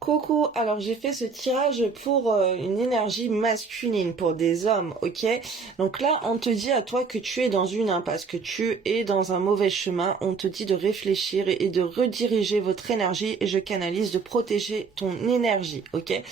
Coucou, alors j'ai fait ce tirage pour une énergie masculine, pour des hommes, ok? Donc là, on te dit à toi que tu es dans une impasse, que tu es dans un mauvais chemin, on te dit de réfléchir et de rediriger votre énergie et je canalise de protéger ton énergie, ok?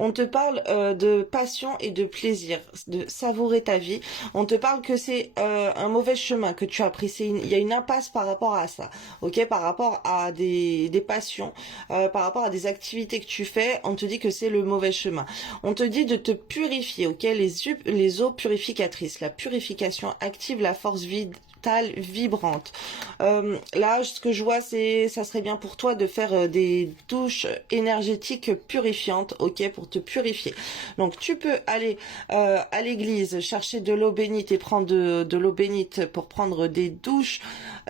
On te parle de passion et de plaisir, de savourer ta vie. On te parle que c'est un mauvais chemin que tu as pris, il y a une impasse par rapport à ça, ok? Par rapport à des passions, par rapport à des activités que tu fais, on te dit que c'est le mauvais chemin. On te dit de te purifier, ok? Les eaux purificatrices. La purification active la force vitale vibrante. Là, ce que je vois, ça serait bien pour toi de faire des douches énergétiques purifiantes, ok? Pour te purifier. Donc, tu peux aller à l'église, chercher de l'eau bénite et prendre de l'eau bénite pour prendre des douches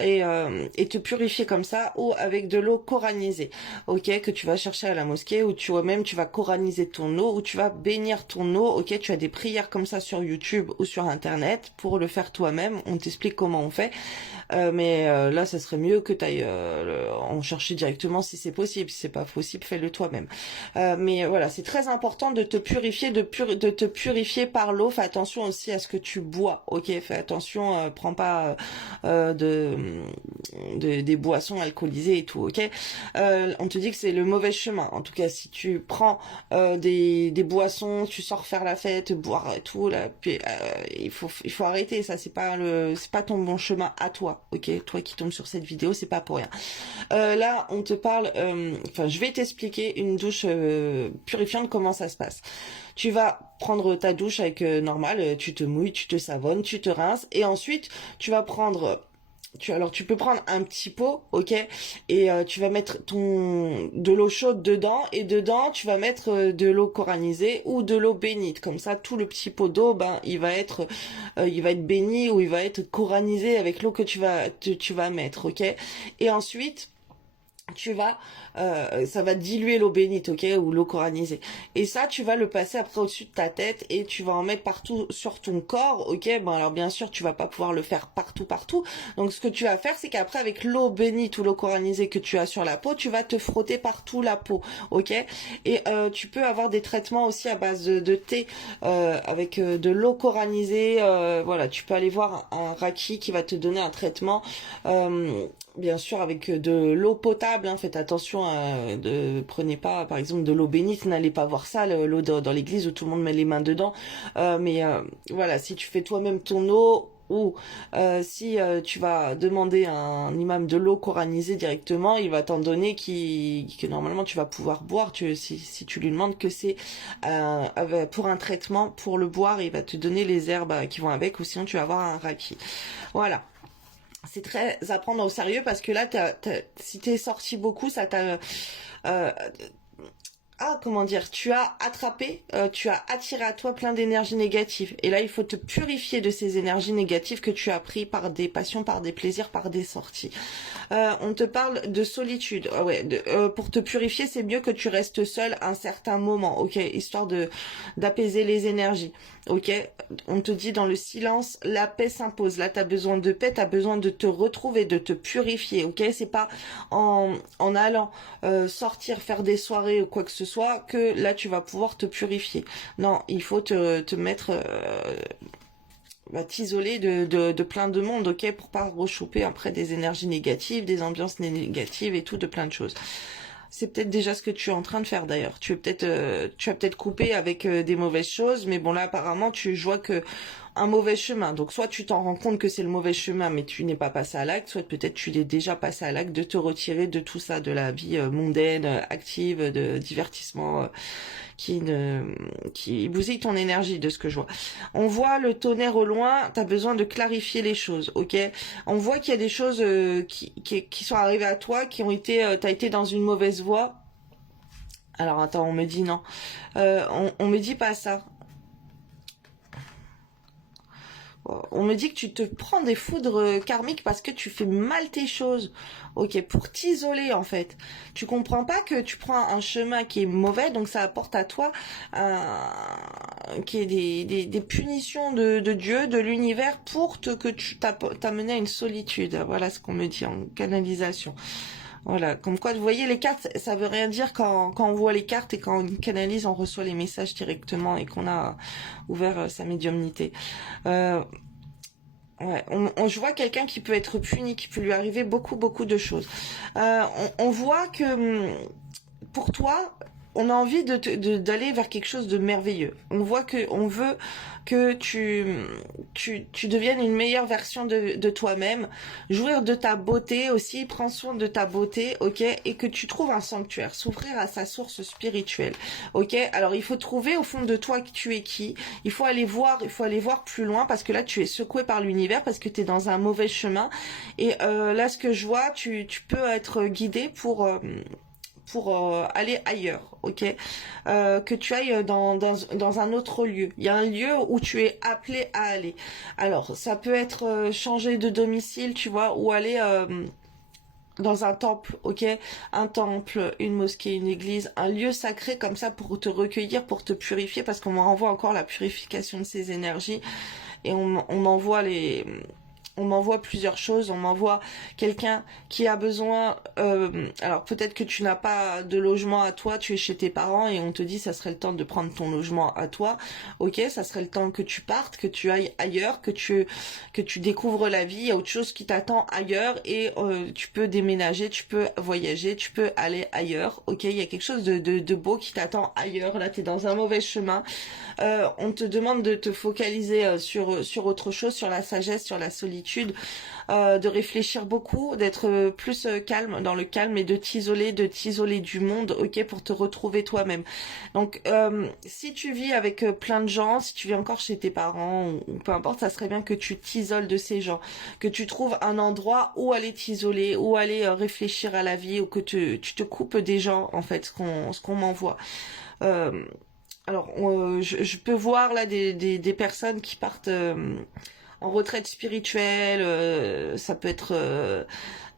et te purifier comme ça, ou avec de l'eau coranisée, ok, que tu vas chercher à la mosquée, ou tu vas coraniser ton eau, ou tu vas bénir ton eau, ok, tu as des prières comme ça sur YouTube ou sur internet pour le faire toi-même, on t'explique comment on fait, mais là ça serait mieux que tu ailles en chercher directement si c'est possible. Si c'est pas possible, fais-le toi-même. Mais voilà, c'est très important de te purifier, de te purifier par l'eau. Fais attention aussi à ce que tu bois, ok, fais attention, prends pas des boissons alcoolisées et tout, ok. On te dit que c'est le mauvais chemin. En tout cas, si tu prends des boissons, tu sors faire la fête, boire et tout, là, puis il faut arrêter. Ça, c'est pas ton bon chemin à toi, ok. Toi qui tombes sur cette vidéo, c'est pas pour rien. Là, on te parle. Enfin, je vais t'expliquer une douche purifiante, comment ça se passe. Tu vas prendre ta douche avec normal, tu te mouilles, tu te savonnes, tu te rinces, et ensuite tu vas prendre. Tu peux prendre un petit pot, ok, et tu vas mettre de l'eau chaude dedans, et dedans tu vas mettre de l'eau coranisée ou de l'eau bénite. Comme ça, tout le petit pot d'eau, ben il va être béni, ou il va être coranisé avec l'eau que tu vas mettre, ok. Et ensuite ça va diluer l'eau bénite, ok, ou l'eau coranisée. Et ça, tu vas le passer après au-dessus de ta tête et tu vas en mettre partout sur ton corps, ok. Bon, alors bien sûr, tu vas pas pouvoir le faire partout. Donc, ce que tu vas faire, c'est qu'après, avec l'eau bénite ou l'eau coranisée que tu as sur la peau, tu vas te frotter partout la peau, ok. Et tu peux avoir des traitements aussi à base de thé avec de l'eau coranisée. Voilà, tu peux aller voir un Raki qui va te donner un traitement. Bien sûr avec de l'eau potable, hein, faites attention, prenez pas par exemple de l'eau bénite, n'allez pas voir ça, l'eau dans l'église où tout le monde met les mains dedans, mais voilà, si tu fais toi-même ton eau, ou si tu vas demander à un imam de l'eau coranisée directement, il va t'en donner que normalement tu vas pouvoir boire, si tu lui demandes que c'est pour un traitement, pour le boire, il va te donner les herbes qui vont avec, ou sinon tu vas avoir un raki. Voilà. C'est très à prendre au sérieux parce que là, si t'es sorti beaucoup, ça t'a... Euh, comment dire, tu as attrapé, tu as attiré à toi plein d'énergies négatives. Et là, il faut te purifier de ces énergies négatives que tu as pris par des passions, par des plaisirs, par des sorties. On te parle de solitude. Pour te purifier, c'est mieux que tu restes seul un certain moment, ok, histoire d'apaiser les énergies. Ok, on te dit dans le silence, la paix s'impose. Là, t'as besoin de paix, t'as besoin de te retrouver, de te purifier. Ok, c'est pas en allant sortir, faire des soirées ou quoi que ce soit que là tu vas pouvoir te purifier. Non, il faut te mettre, t'isoler de plein de monde, ok, pour pas rechoper après des énergies négatives, des ambiances négatives et tout, de plein de choses. C'est peut-être déjà ce que tu es en train de faire d'ailleurs. Tu as peut-être coupé avec des mauvaises choses, mais bon là apparemment tu vois que un mauvais chemin. Donc soit tu t'en rends compte que c'est le mauvais chemin, mais tu n'es pas passé à l'acte, soit peut-être tu l'es déjà passé à l'acte de te retirer de tout ça, de la vie mondaine, active, de divertissement qui bousille ton énergie, de ce que je vois. On voit le tonnerre au loin, t'as besoin de clarifier les choses, ok. On voit qu'il y a des choses qui sont arrivées à toi, t'as été dans une mauvaise voie. Alors attends, on me dit non. On me dit pas ça. On me dit que tu te prends des foudres karmiques parce que tu fais mal tes choses. Ok, pour t'isoler en fait. Tu comprends pas que tu prends un chemin qui est mauvais, donc ça apporte à toi qui est des punitions de Dieu, de l'univers, pour que tu t'amener à une solitude. Voilà ce qu'on me dit en canalisation. Voilà, comme quoi, vous voyez, les cartes, ça veut rien dire quand on voit les cartes et quand on canalise, on reçoit les messages directement et qu'on a ouvert sa médiumnité. Euh, ouais, je vois quelqu'un qui peut être puni, qui peut lui arriver beaucoup de choses. On voit que pour toi, on a envie d'aller vers quelque chose de merveilleux. On voit que on veut que tu deviennes une meilleure version de toi-même, jouir de ta beauté aussi, prends soin de ta beauté, ok, et que tu trouves un sanctuaire, s'ouvrir à sa source spirituelle, ok. Alors il faut trouver au fond de toi que tu es qui. Il faut aller voir plus loin parce que là tu es secoué par l'univers parce que tu es dans un mauvais chemin. Et là ce que je vois, tu peux être guidé pour aller ailleurs, ok, que tu ailles dans un autre lieu. Il y a un lieu où tu es appelé à aller. Alors, ça peut être changer de domicile, tu vois, ou aller dans un temple, ok, un temple, une mosquée, une église, un lieu sacré comme ça pour te recueillir, pour te purifier, parce qu'on envoie encore la purification de ces énergies et on envoie on m'envoie plusieurs choses, on m'envoie quelqu'un qui a besoin, alors peut-être que tu n'as pas de logement à toi, tu es chez tes parents et on te dit ça serait le temps de prendre ton logement à toi, ok, ça serait le temps que tu partes, que tu ailles ailleurs, que tu découvres la vie, il y a autre chose qui t'attend ailleurs et tu peux déménager, tu peux voyager, tu peux aller ailleurs, ok, il y a quelque chose de beau qui t'attend ailleurs, là t'es dans un mauvais chemin, on te demande de te focaliser sur autre chose, sur la sagesse, sur la solitude, de réfléchir beaucoup, d'être plus calme, dans le calme et de t'isoler du monde, ok, pour te retrouver toi-même. Donc, si tu vis avec plein de gens, si tu vis encore chez tes parents ou peu importe, ça serait bien que tu t'isoles de ces gens, que tu trouves un endroit où aller t'isoler, où aller réfléchir à la vie, ou que tu te coupes des gens, en fait, ce qu'on m'envoie. Euh, alors, je peux voir là des personnes qui partent en retraite spirituelle, ça peut être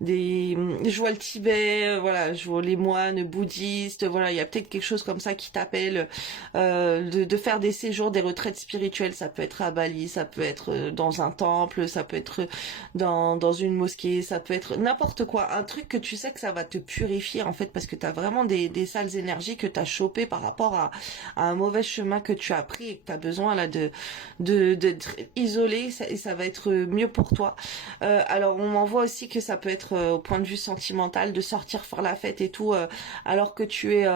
je vois le Tibet, voilà, je vois les moines bouddhistes, voilà, il y a peut-être quelque chose comme ça qui t'appelle, de faire des séjours, des retraites spirituelles, ça peut être à Bali, ça peut être dans un temple, ça peut être dans une mosquée, ça peut être n'importe quoi, un truc que tu sais que ça va te purifier en fait, parce que t'as vraiment des sales énergies que t'as chopées par rapport à un mauvais chemin que tu as pris et que t'as besoin là d'être isolé et ça va être mieux pour toi. Alors on m'envoie aussi que ça peut être au point de vue sentimental, de sortir faire la fête et tout, alors que tu es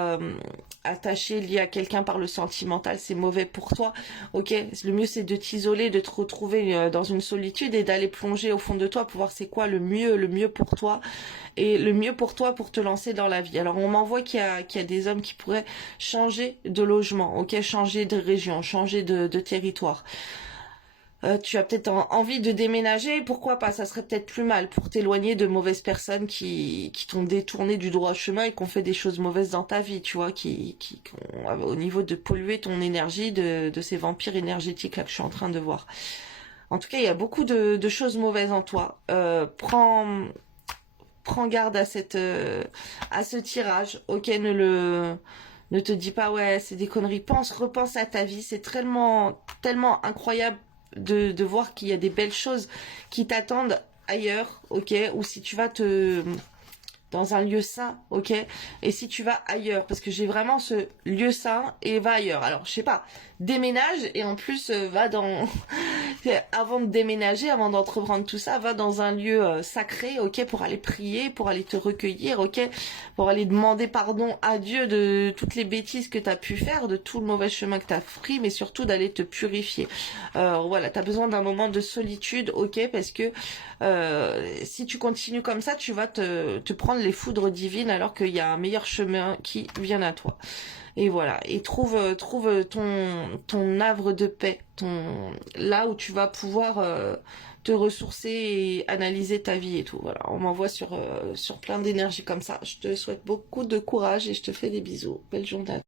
attaché, lié à quelqu'un par le sentimental, c'est mauvais pour toi. Ok, le mieux c'est de t'isoler, de te retrouver dans une solitude et d'aller plonger au fond de toi pour voir c'est quoi le mieux pour toi et le mieux pour toi pour te lancer dans la vie. Alors on m'envoie qu'il y a des hommes qui pourraient changer de logement, ok, changer de région, changer de territoire. Tu as peut-être envie de déménager, pourquoi pas, ça serait peut-être plus mal pour t'éloigner de mauvaises personnes qui t'ont détourné du droit chemin et qui ont fait des choses mauvaises dans ta vie, tu vois, qui ont, au niveau de polluer ton énergie, de ces vampires énergétiques là que je suis en train de voir. En tout cas, il y a beaucoup de choses mauvaises en toi. Prends garde à ce tirage, ok, ne te dis pas ouais c'est des conneries, repense à ta vie, c'est tellement incroyable de voir qu'il y a des belles choses qui t'attendent ailleurs, ok, ou si tu vas dans un lieu sain, ok, et si tu vas ailleurs, parce que j'ai vraiment ce lieu sain et va ailleurs. Alors je sais pas, déménage et en plus va dans avant de déménager, avant d'entreprendre tout ça, va dans un lieu sacré, ok, pour aller prier, pour aller te recueillir, ok, pour aller demander pardon à Dieu de toutes les bêtises que tu as pu faire, de tout le mauvais chemin que tu as pris, mais surtout d'aller te purifier. Voilà, tu as besoin d'un moment de solitude, ok, parce que si tu continues comme ça, tu vas te prendre les foudres divines alors qu'il y a un meilleur chemin qui vient à toi. Et voilà, et trouve ton havre de paix, là où tu vas pouvoir te ressourcer et analyser ta vie et tout. Voilà, on m'envoie sur plein d'énergie comme ça. Je te souhaite beaucoup de courage et je te fais des bisous. Belle journée.